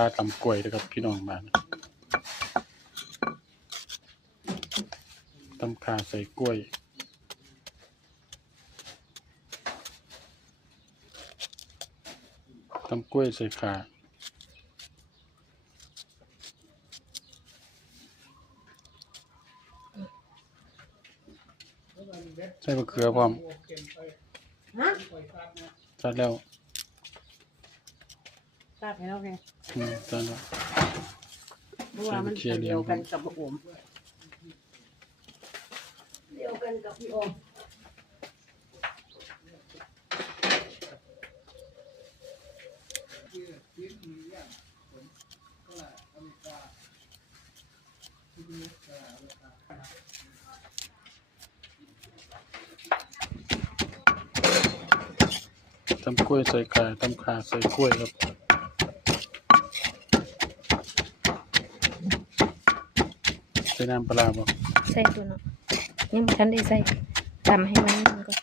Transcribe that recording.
ขาตำกล้วยนะครับพี่น้องบ้านตำขาใส่กล้วยตำกล้วยใส่ขาใส่มะเขือพร้อมจัดแล้วตัดให้เราไงจัดแล้วเพราะว่ามันเดียวกันกับโอมเดียวกันกับพี่โอมตำกล้วยใส่ขาตำขาใส่กล้วยครับใส่น้ำปลาบ่ใส่ตัวเนาะยังฉันได้ใส่ตำให้มันก่อน